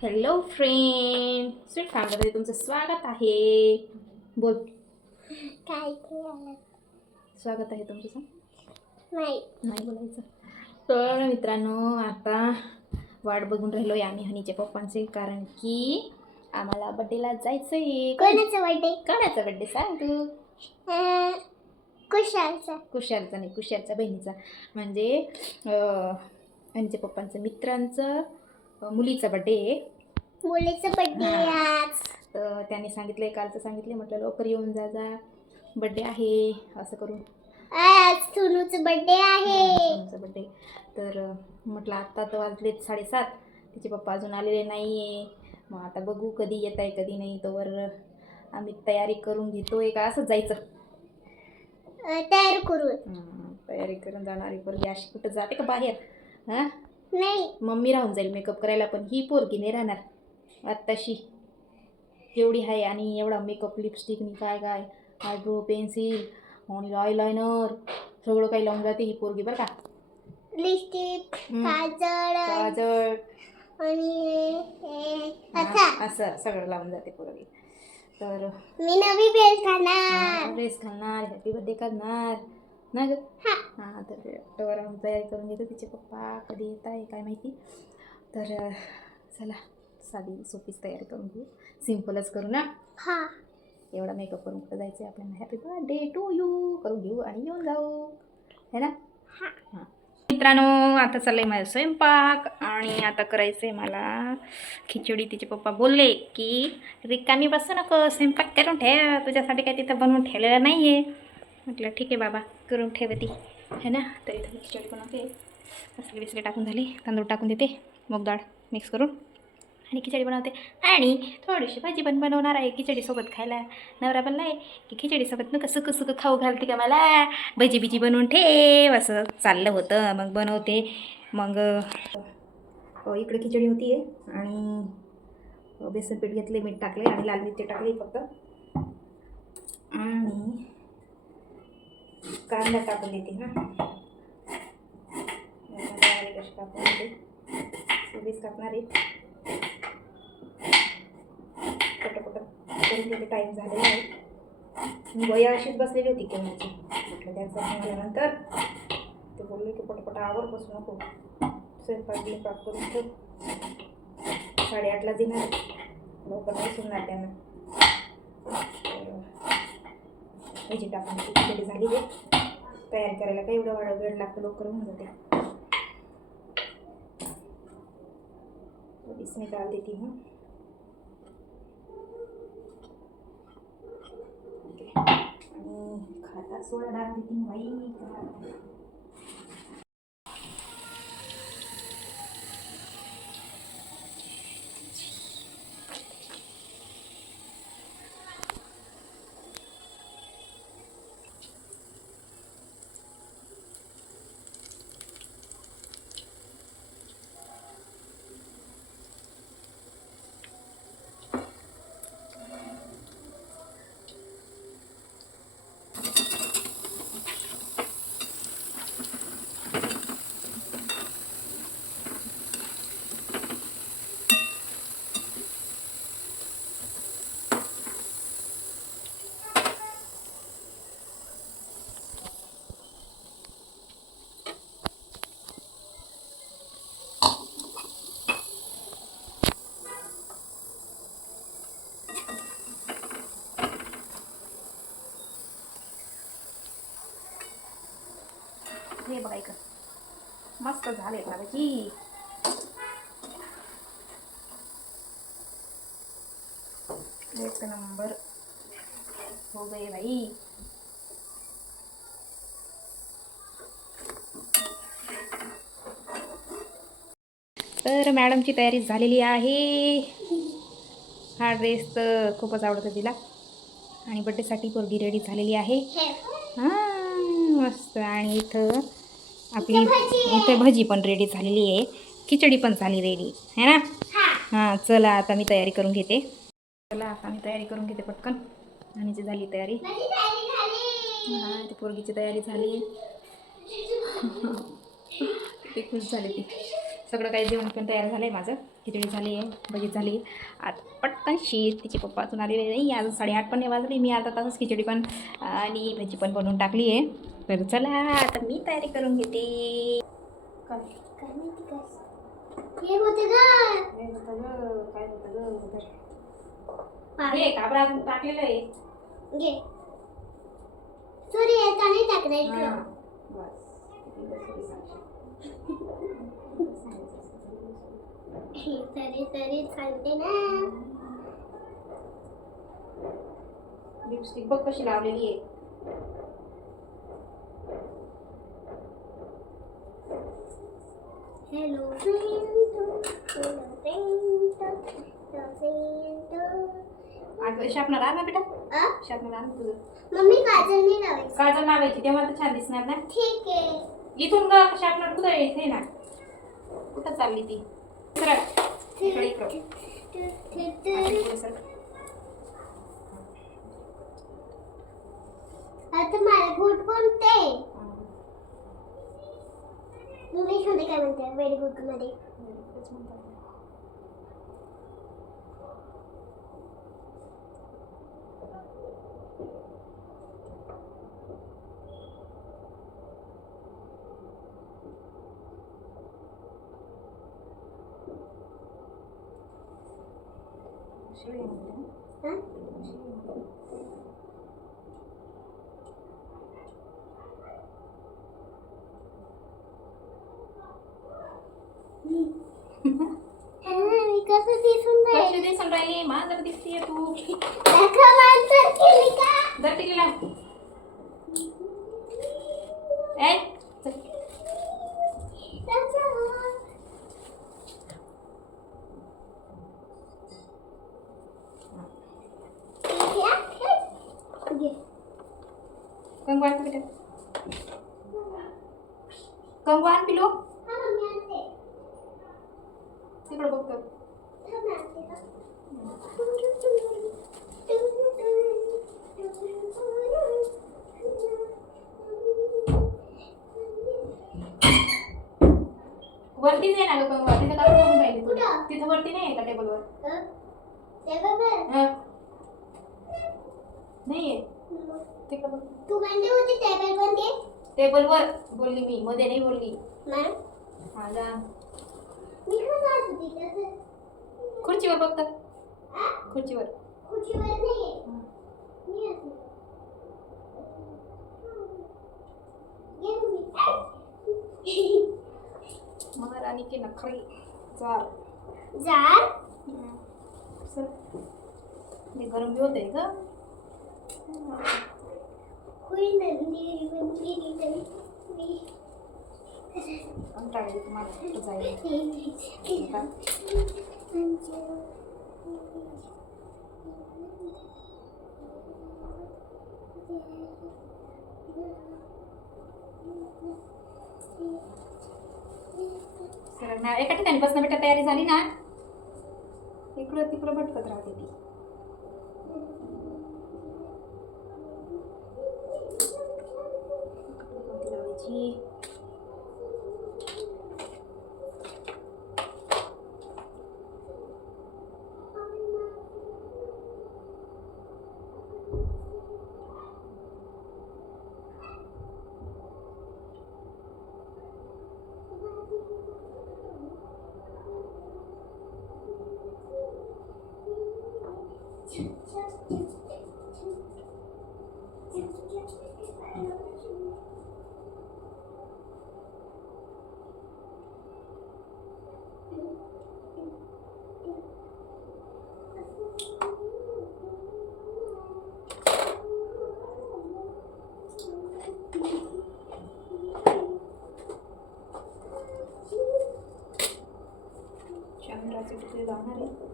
Hello friend sweet फॅमिलीमध्ये तुमचं स्वागत आहे. बोल. काय स्वागत आहे तुमचं सांग. नाही. नाही बोलायचं. तर मित्रांनो आता वाट बघून राहिलो आहे आम्ही हनीच्या पप्पांचे कारण की आम्हाला बड्डेला जायचं आहे कोणाचा बर्थडे कोणाचा बड्डे सांग तू. कुशालचा. कुशालचा नाही कुशालचा बहिणीचा. म्हणजे हनीच्या पप्पांचं मित्रांचं मुलीचा बड्डे आहे. मुलीचा बर्थडे आज. तर त्याने सांगितलं कालचं सांगितलं म्हटलं लवकर येऊन जा जा. बड्डे आहे असं करून. आज सोनूचा बर्थडे आहे. तुमचा बड्डे तर म्हटलं आत्ता तर वाजलेत साडेसात. तिचे पप्पा अजून आलेले नाही आहे मग आता बघू कधी येत आहे कधी नाही. तोवर आम्ही तयारी करून घेतोय का? असंच जायचं. अं, तयार करून. हं, तयारी करून जाणारी पोरगी अशी कुठं जाते का बाहेर? हां? नाही. मम्मी राहून जाईल मेकअप करायला पण ही पोरगी नाही राहणार. आत्ताशी. एवढी आहे आणि एवढा मेकअप लिपस्टिकनी काय काय आयब्रो पेन्सिल आणि आयलायनर सगळं काही लावून जाते ही पोरगी बरं का. लिपस्टिक हम्म. काजळ काजळ. आणि हे, हा, असं. सगळं लावून जाते पोरगी. तर मी नवी बेल खाणार ड्रेस घालणार हॅपी बर्थडे करणार. ग हा. तर ते तोवर आम्ही तयारी करून घेतो. तिचे पप्पा कधी येत आहे काय माहिती? तर चला साधी सोपीच तयारी करून घेऊ. सिम्पलच करू ना? हा. एवढा मेकअप करून कुठं जायचं आहे आपल्याला? हॅपी बर्थडे टू यू करून घेऊ आणि येऊन जाऊ. है ना? हा. हां. मित्रांनो आता चाललंय माझा स्वयंपाक आणि आता करायचं आहे मला खिचडी. तिचे पप्पा बोलले की रिकामी बसू नको. स्वयंपाक करून ठेव. तुझ्यासाठी काय तिथं बनवून ठेवलेलं नाही आहे म्हटलं ठीक आहे बाबा. करून ठेवते. है ना? तर इथं खिचडी बनवते. मसाले बिसले टाकून झाले. तांदूळ टाकून देते. मूग डाळ मिक्स करून. आणि खिचडी बनवते. आणि थोडीशी भाजी पण बनवणार आहे खिचडीसोबत खायला. नवरा बनला आहे की खिचडीसोबत नका सुकं सुकं खाऊ घालते का मला? भजी बिजी बनवून ठेव. असं चाललं होतं. मग बनवते. मग इकडे खिचडी होती आहे. आणि बेसन पीठ घेतले मीठ टाकले आणि लाल मिरची टाकली फक्त. आणि कांदा टाकून देते ना कशी देते कापणार आहे. पटपट करून टाईम झालेला आहे. मी वया अशीच बसलेली होती केव्हाची. म्हटलं त्यांचं झाल्यानंतर ते बोलले की पटपट आवर बसू नको. स्वयंपाक बिंपाक करून ठेव. साडेआठला देणार लवकर बसून ना. त्यांना ह्याची टाकून खिचडी झाली आहे. तयार करायला काही एवढं वेळ वेळ लागतो लवकर होऊन जाते थोडीच मी डाळ देते हं. आणि खाता सोडा डाळ देते बाई. का हे बघा इकडं. मस्त झाले ना बाई. एक नंबर. हो गए भाई तर मॅडमची तयारी झालेली आहे. हा ड्रेस तर खूपच आवडतो तिला. आणि बड्डेसाठी पोरगी रेडी झालेली आहे. हां. मस्त आणि इथं आपली इथं भजी आहे. पण रेडी झालेली आहे. खिचडी पण झाली रेडी है ना? हा. हां चला आता मी तयारी करून घेते. चला आता मी तयारी करून घेते पटकन. आणि जी झाली तयारी. हां ती पोरगीची तयारी झाली. किती खुश झाली ती. सगळं काही जेवण पण तयार झालं आहे माझं. खिचडी झाली आहे भजी झाली. आता पटकन शीत. तिचे पप्पा अजून आलेले नाही. आज साडेआठ पण नाही वाजली. मी आता तासच खिचडी पण आणि भजी पण बनवून टाकली आहे. तर चला आता मी तयारी करून घेते काय काय माहिती काय हे होते काय होतं गं? काय होतं गं? पाणी. हे काबरा अजून टाकलेलं आहे घे सॉरी नाही टाकलं बस. तरी तरी सांगते ना लिपस्टिक बघ कशी लावलेली आहे हॅलो आज शापणार आण ना बेटा. शापणार आण तुझं. मम्मी काजल नाही लावायची. काजल लावायची तेव्हा तर छान दिसणार ना. ठीक आहे. इथून ग शापणार कुठं यायचंय ना. कुठं चालली ती? सरळ इकडे इकडं. आणि पुढे सरळ. आता मला गुड कोणते हां. इंग्लिशमध्ये काय म्हणते व्हेरी गुडमध्ये तेच म्हणतात. शिळी आहे म्हणते ना? हा? शिळी आहे म्हणते. हा, मी कसं दिसून कशी राहील दिसून राहिली माझं दिसतीये तू दाखव माणसं केली का जर टिकली लाव ए चल. दाखव. घे. कंगू आण बेटा कंगू आण पिलो हा, मम्मी आणते. तिकडं बघतो थांब ना, आणते का? वरतीच आहे ना ग कंगू तिथं काय बघून तू? कुठं? तिथं वरती नाही आहे का टेबलवर? हं? नाही आहे तिकडं बघ. तू म्हणली होती टेबल कोणते टेबलवर. बोलली मी. मध्ये नाही बोलली. मॅम? हा जा मी जात होती तसं खुर्चीवर बघ तर. आ? खुर्चीवर. खुर्चीवर नाहीये. मी असते. ये मम्मी. महाराणीची नखरी. जार जार सर ते गरम बी होते का कंटाळली तुम्हाला. जाईल. का? एका ठिकाणी बसणं बेटा तयारी झाली ना? इकडं तिकडं भटकत राहते ती. लावायची? लावायची चंद्राची टिकली लावणार आहे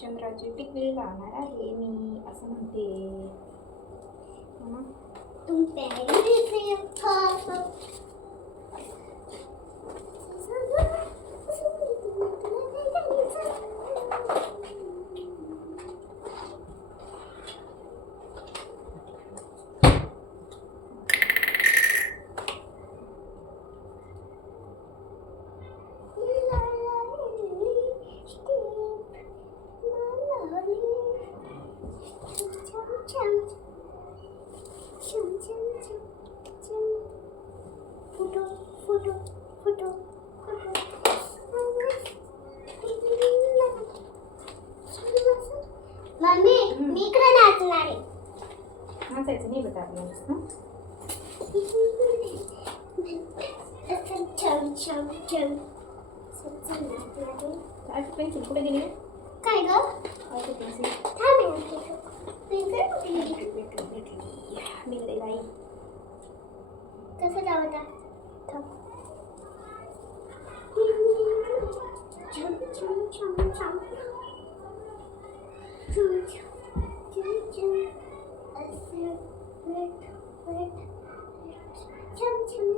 चंद्राची टिकली लावणार आहे मी असं म्हणते. हो चल चल चल काय पेन्सिल कुठे गेली काय ग पेन्सिल थांब आहे पेन्सिल कुठे गेली मिळाली बाई कसं जावं आता थांब छम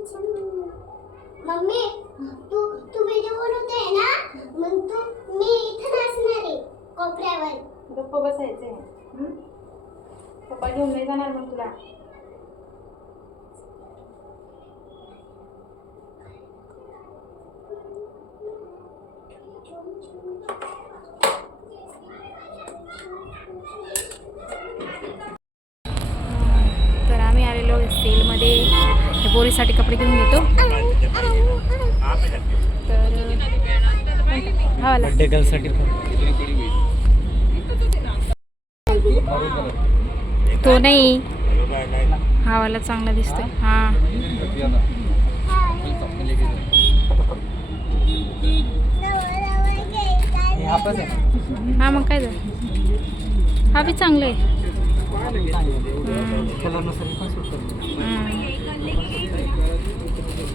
छम मम्मी तू तू व्हिडिओ बनवते आहे ना? मग तू मी इथं नाचणार आहे कोपऱ्यावर. गप्प बसायचंय हं? पप्पा घेऊन नाही जाणार मग तुला. तर आम्ही आलेलो सेलमध्ये. पोरीसाठी कपडे घेऊन घेतो तर वाला बड्डे गर्लसाठी तो नाही. हा वाला चांगला दिसतोय. हा. हे हा मग काय झालं? हा बी चांगलं आहे. कलरनुसार पण सूट करतो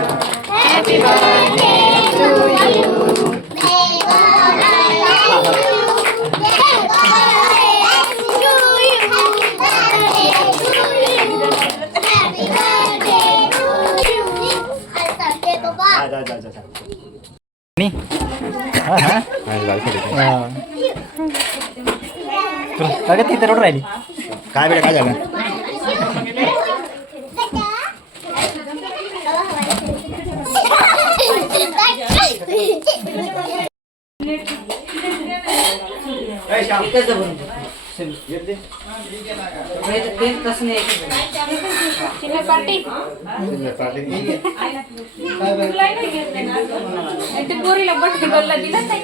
Happy birthday to you. May God bless you. May God bless you. Happy birthday to you. Happy birthday to you. आज birthday बाबा. नाही हा हा तुला अगं ती तर रोड राहिली काय बेटा काय झालं चिल्ली पार्टी। ते पोरीला बट्टी बोलला दिला नाही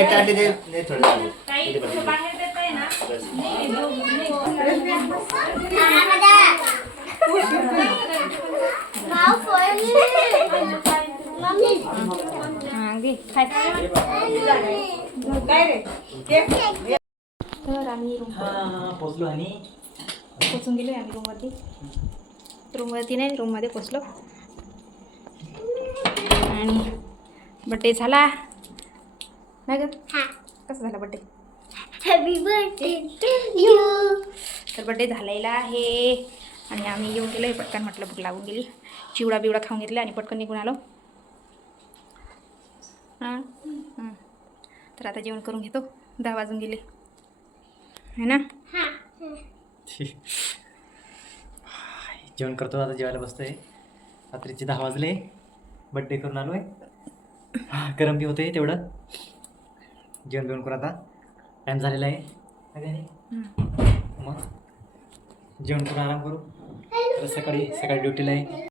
एक टाटी दे दे थोडं तर आम्ही रूम हा पोचलो आणि पोचून गेलो आम्ही रूमवरती. रूमवरती नाही रूममध्ये पोचलो. आणि बड्डे झाला. नाही हा. कसं झाला birthday happy birthday to you तर बड्डे झालेला आहे. आणि आम्ही येऊन गेलो पटकन म्हटलं भूक लागून गेली. चिवडा बिवडा खाऊन घेतला आणि पटकन निघून आलो. हां? तर आता जेवण करून घेतो. दहा वाजून गेले. है ना? हा. जेवण करतो आता जेवायला बसतोय. रात्रीचे दहा वाजले. बड्डे करून आलोय. गरम बी होते तेवढं. जेवण बिवण करून आता. टाईम झालेला आहे. मग जेवण करून आराम करू. तर सकाळी सकाळी ड्युटीला आहे.